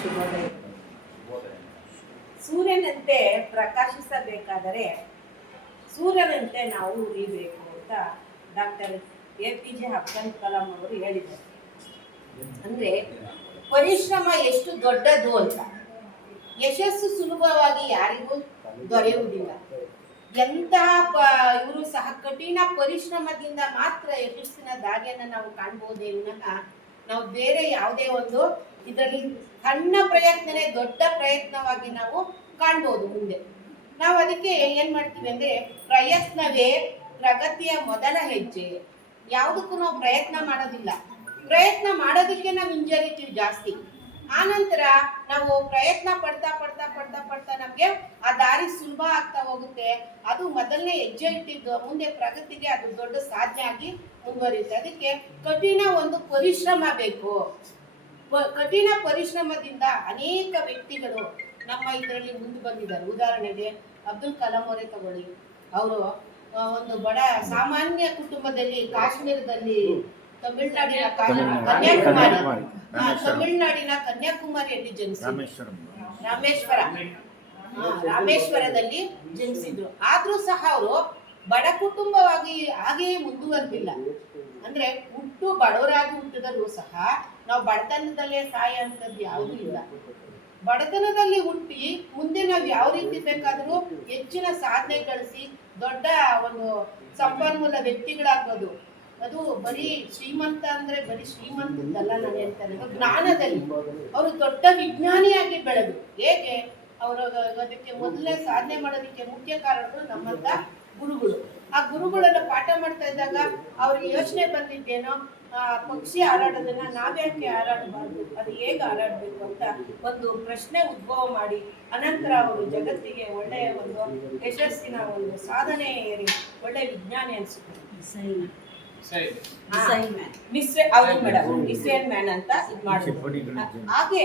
ಶುಭೋದಯ. ಸೂರ್ಯನಂತೆ ಪ್ರಕಾಶಿಸಬೇಕಾದರೆ ಸೂರ್ಯನಂತೆ ನಾವು ಉರಿಬೇಕು ಅಂತ ಡಾಕ್ಟರ್ APJ ಅಬ್ದುಲ್ ಕಲಾಂ ಅವರು ಹೇಳಿದ್ದಾರೆ. ಅಂದ್ರೆ ಪರಿಶ್ರಮ ಎಷ್ಟು ದೊಡ್ಡದು ಅಂತ. ಯಶಸ್ಸು ಸುಲಭವಾಗಿ ಯಾರಿಗೂ ದೊರೆಯುವುದಿಲ್ಲ. ಎಂತಹ ಇವರು ಸಹ ಕಠಿಣ ಪರಿಶ್ರಮದಿಂದ ಮಾತ್ರ ಯಶಸ್ಸಿನ ದಾರಿಯನ್ನು ನಾವು ಕಾಣಬಹುದೇ ವಿನಃ ನಾವು ಬೇರೆ ಯಾವುದೇ ಒಂದು ಇದರಲ್ಲಿ ಸಣ್ಣ ಪ್ರಯತ್ನನೇ ದೊಡ್ಡ ಪ್ರಯತ್ನವಾಗಿ ನಾವು ಕಾಣ್ಬೋದು. ಮುಂದೆ ನಾವು ಅದಕ್ಕೆ ಏನ್ ಮಾಡ್ತೀವಿ ಅಂದ್ರೆ ಪ್ರಯತ್ನವೇ ಪ್ರಗತಿಯ ಮೊದಲ ಹೆಜ್ಜೆ. ಯಾವುದಕ್ಕೂ ನಾವು ಪ್ರಯತ್ನ ಮಾಡೋದಿಲ್ಲ, ಪ್ರಯತ್ನ ಮಾಡೋದಕ್ಕೆ ನಾವು ಹಿಂಜರಿತೀವಿ ಜಾಸ್ತಿ. ಆನಂತರ ನಾವು ಪ್ರಯತ್ನ ಪಡ್ತಾ ಪಡ್ತಾ ಪಡ್ತಾ ಪಡ್ತಾ ನಮ್ಗೆ ಆ ದಾರಿ ಸುಲಭ ಆಗ್ತಾ ಹೋಗುತ್ತೆ. ಅದು ಮೊದಲನೇ ಹೆಜ್ಜೆ ಇಟ್ಟಿದ್ದು ಮುಂದೆ ಪ್ರಗತಿಗೆ ಅದು ದೊಡ್ಡ ಸಾಧನೆ ಆಗಿ ಮುಂದುವರಿಯುತ್ತೆ. ಅದಕ್ಕೆ ಕಠಿಣ ಒಂದು ಪರಿಶ್ರಮ ಬೇಕು. ಕಠಿಣ ಪರಿಶ್ರಮದಿಂದ ಅನೇಕ ವ್ಯಕ್ತಿಗಳು ನಮ್ಮ ಇದರಲ್ಲಿ ಮುಂದೆ ಬಂದಿದ್ದಾರೆ. ಉದಾಹರಣೆಗೆ ಅಬ್ದುಲ್ ಕಲಾಂ ಅವರೇ ತಗೊಳ್ಳಿ. ಅವರು ಒಂದು ಬಡ ಸಾಮಾನ್ಯ ಕುಟುಂಬದಲ್ಲಿ ಕಾಶ್ಮೀರದಲ್ಲಿ ತಮಿಳುನಾಡಿನ ಕನ್ಯಾಕುಮಾರಿಯಲ್ಲಿ ಜನಿಸಿದ್ರು. ರಾಮೇಶ್ವರದಲ್ಲಿ ಜನಿಸಿದ್ರು. ಆದ್ರೂ ಸಹ ಅವರು ಬಡ ಕುಟುಂಬವಾಗಿ ಹಾಗೆಯೇ ಮುಂದುವರೆದಿಲ್ಲ. ಅಂದ್ರೆ ಹುಟ್ಟು ಬಡವರಾಗಿ ಹುಟ್ಟಿದರೂ ಸಹ ನಾವು ಬಡತನದಲ್ಲೇ ಸಾಯ ಅಂತದ್ದು ಯಾವುದೂ ಇಲ್ಲ. ಬಡತನದಲ್ಲಿ ಹುಟ್ಟಿ ಮುಂದೆ ನಾವು ಯಾವ ರೀತಿ ಬೇಕಾದರೂ ಹೆಚ್ಚಿನ ಸಾಧನೆ ಗಳಿಸಿ ದೊಡ್ಡ ಒಂದು ಸಂಪನ್ಮೂಲ ವ್ಯಕ್ತಿಗಳಾಗೋದು. ಅದು ಬರೀ ಶ್ರೀಮಂತ ಅಂದ್ರೆ ಬರೀ ಶ್ರೀಮಂತದ್ದಲ್ಲ. ನಾನು ಹೇಳ್ತಾರೆ ಜ್ಞಾನದಲ್ಲಿ ಅವರು ದೊಡ್ಡ ವಿಜ್ಞಾನಿಯಾಗಿ ಬೆಳೆದು ಹೇಗೆ ಅವರು ಅದಕ್ಕೆ ಮೊದಲೇ ಸಾಧನೆ ಮಾಡೋದಕ್ಕೆ ಮುಖ್ಯ ಕಾರಣಗಳು ನಮ್ಮಂತ ಗುರುಗಳು. ಆ ಗುರುಗಳೆಲ್ಲ ಪಾಠ ಮಾಡ್ತಾ ಇದ್ದಾಗ ಅವ್ರಿಗೆ ಯೋಚನೆ ಬಂದಿದ್ದೇನೋ, ಪಕ್ಷಿ ಹಾರಾಡೋದನ್ನ ನಾವ್ಯಾಕೆ ಹಾರಾಡಬಾರ್ದು, ಅದು ಹೇಗೆ ಹಾರಾಡಬೇಕು ಅಂತ ಒಂದು ಪ್ರಶ್ನೆ ಉದ್ಭವ ಮಾಡಿ ಅನಂತರ ಅವರು ಜಗತ್ತಿಗೆ ಒಳ್ಳೆಯ ಒಂದು ಯಶಸ್ಸಿನ ಒಂದು ಸಾಧನೆ ಏರಿ ಒಳ್ಳೆ ವಿಜ್ಞಾನಿ ಅನ್ಸುತ್ತೆ. ಮಿಸ್ಸೈಲ್ ಮ್ಯಾನ್ ಅಂತ ಇದು ಮಾಡಿದ್ರು. ಹಾಗೆ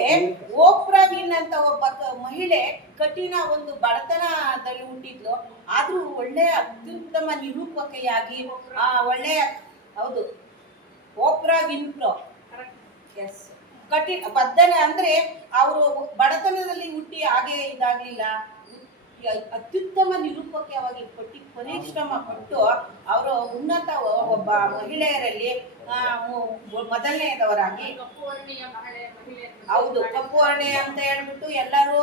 ಓಪ್ರಾ ವಿನ್ ಅಂತ ಒಬ್ಬ ಮಹಿಳೆ ಕಠಿಣ ಒಂದು ಬಡತನದಲ್ಲಿ ಹುಟ್ಟಿದ್ಲು. ಆದ್ರೂ ಒಳ್ಳೆಯ ಅತ್ಯುತ್ತಮ ನಿರೂಪಕೆಯಾಗಿ ಒಳ್ಳೆಯ ಹೌದು ಓಪ್ರಾ ವಿನ್ಫ್ರೋ ಕಠಿಣ ಬದ್ಧನ ಅಂದ್ರೆ ಅವರು ಬಡತನದಲ್ಲಿ ಹುಟ್ಟಿ ಹಾಗೆ ಇದಾಗ್ಲಿಲ್ಲ. ಅತ್ಯುತ್ತಮ ನಿರೂಪಕವಾಗಿ ಪರಿಶ್ರಮ ಪಟ್ಟು ಅವರು ಉನ್ನತ ಒಬ್ಬ ಮಹಿಳೆಯರಲ್ಲಿ ಮೊದಲನೆಯದವರಾಗಿ ಹೌದು ಕಪ್ಪು ವರ್ಣೆ ಅಂತ ಹೇಳ್ಬಿಟ್ಟು ಎಲ್ಲರೂ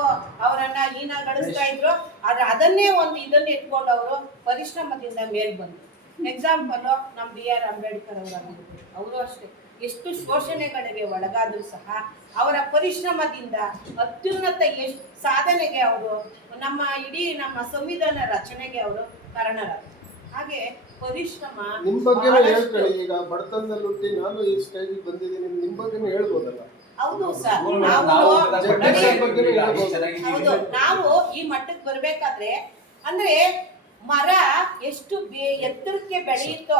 ಅವರನ್ನ ಹೀನಗೊಳಿಸ್ತಾ ಇದ್ರು. ಆದ್ರೆ ಅದನ್ನೇ ಒಂದು ಇದನ್ನ ಇಟ್ಕೊಂಡು ಅವರು ಪರಿಶ್ರಮದಿಂದ ಮೇಲ್ ಬಂದ್ರು. ಎಕ್ಸಾಂಪಲ್ ನಮ್ಮ BR ಅಂಬೇಡ್ಕರ್ ಅವರಾಗಿರ್ಬೋದು. ಅವರು ಅಷ್ಟೇ ಎಷ್ಟು ಶೋಷಣೆಗಳಿಗೆ ಒಳಗಾದ್ರೂ ಸಹ ಅವರ ಪರಿಶ್ರಮದಿಂದ ಅತ್ಯುನ್ನತ ಸಾಧನೆಗೆ ಅವರು ನಮ್ಮ ಸಂವಿಧಾನ ರಚನೆಗೆ ಅವರು ಕಾರಣರಾದರು. ಹಾಗೆ ಪರಿಶ್ರಮ ನಿಮ್ಮ ಬಗ್ಗೆ ಹೇಳ್ಕೊಳ್ಳಿ. ಈಗ ಬಡತನದಲ್ಲಿ ಹುಟ್ಟಿ ನಾನು ಈ ಸ್ಟೇಜ್ ಬಂದಿದ್ದೀನಿ, ನಿಮ್ಮ ಬಗ್ಗೆ ಹೇಳ್ಬೋದಲ್ಲ? ಹೌದು ಸರ್, ನಾವು ಈ ಮಟ್ಟಕ್ಕೆ ಬರ್ಬೇಕಾದ್ರೆ ಅಂದ್ರೆ ಮರ ಎಷ್ಟು ಎತ್ತರಕ್ಕೆ ಬೆಳೆಯುತ್ತೋ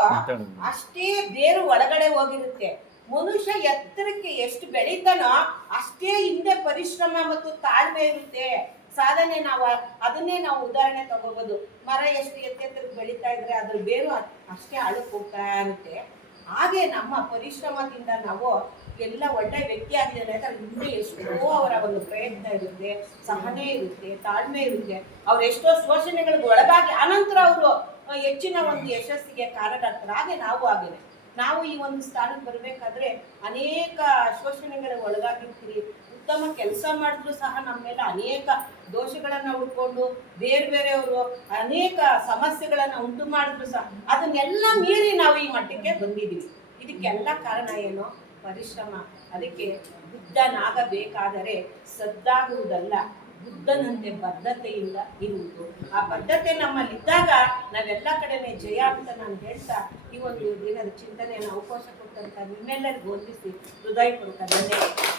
ಅಷ್ಟೇ ಬೇರು ಒಳಗಡೆ ಹೋಗಿರುತ್ತೆ. ಮನುಷ್ಯ ಎತ್ತರಕ್ಕೆ ಎಷ್ಟು ಬೆಳೀತಾನೋ ಅಷ್ಟೇ ಹಿಂದೆ ಪರಿಶ್ರಮ ಮತ್ತು ತಾಳ್ಮೆ ಇರುತ್ತೆ. ಸಾಧನೆ ಅದನ್ನೇ ನಾವು ಉದಾಹರಣೆ ತಗೋಬಹುದು. ಮರ ಎಷ್ಟು ಎತ್ತರಕ್ಕೆ ಬೆಳೀತಾ ಇದ್ರೆ ಅದ್ರ ಬೇರು ಅಷ್ಟೇ ಆಳಕ್ಕೆ ಹೋಗ್ತಾ ಇರುತ್ತೆ. ಹಾಗೆ ನಮ್ಮ ಪರಿಶ್ರಮದಿಂದ ನಾವು ಎಲ್ಲ ಒಳ್ಳೆ ವ್ಯಕ್ತಿ ಆಗಿದ್ದಾರೆ ಅಂದ್ರೆ ಹಿಂದೆ ಎಷ್ಟೋ ಅವರ ಒಂದು ಪ್ರಯತ್ನ ಇರುತ್ತೆ, ಸಹನೆ ಇರುತ್ತೆ, ತಾಳ್ಮೆ ಇರುತ್ತೆ. ಅವ್ರು ಎಷ್ಟೋ ಶೋಷಣೆಗಳಿಗೆ ಒಳಗಾಗಿ ಅನಂತರ ಅವರು ಹೆಚ್ಚಿನ ಒಂದು ಯಶಸ್ಸಿಗೆ ಕಾರಣರಾಗ್ತಾರೆ. ಹಾಗೆ ನಾವು ಈ ಒಂದು ಸ್ಥಾನಕ್ಕೆ ಬರಬೇಕಾದ್ರೆ ಅನೇಕ ಶೋಷಣೆಗಳಿಗೆ ಒಳಗಾಗಿರ್ತೀವಿ. ಉತ್ತಮ ಕೆಲಸ ಮಾಡಿದ್ರು ಸಹ ನಮ್ಮ ಮೇಲೆ ಅನೇಕ ದೋಷಗಳನ್ನ ಹುಡ್ಕೊಂಡು ಬೇರೆಯವರು ಅನೇಕ ಸಮಸ್ಯೆಗಳನ್ನ ಉಂಟು ಮಾಡಿದ್ರು ಸಹ ಅದನ್ನೆಲ್ಲ ಮೀರಿ ನಾವು ಈ ಮಟ್ಟಕ್ಕೆ ಬಂದಿದ್ದೀವಿ. ಇದಕ್ಕೆಲ್ಲ ಕಾರಣ ಏನು? ಪರಿಶ್ರಮ. ಅದಕ್ಕೆ ಬುದ್ಧನಾಗಬೇಕಾದರೆ ಸದ್ದಾಗುವುದಲ್ಲ, ಬುದ್ಧನಂತೆ ಬದ್ಧತೆಯಿಂದ ಇರುವುದು. ಆ ಬದ್ಧತೆ ನಮ್ಮಲ್ಲಿದ್ದಾಗ ನಾವೆಲ್ಲ ಕಡೆನೆ ಜಯ ಅಂತ ನಾನು ಹೇಳ್ತಾ ಈ ಒಂದು ದಿನದ ಚಿಂತನೆಯನ್ನು ಅವಕಾಶ ಕೊಟ್ಟಂತ ನಿಮ್ಮೆಲ್ಲರಿಗೂ ವಂದಿಸಿ ಹೃದಯಪೂರ್ವಕ ಧನ್ಯವಾದ.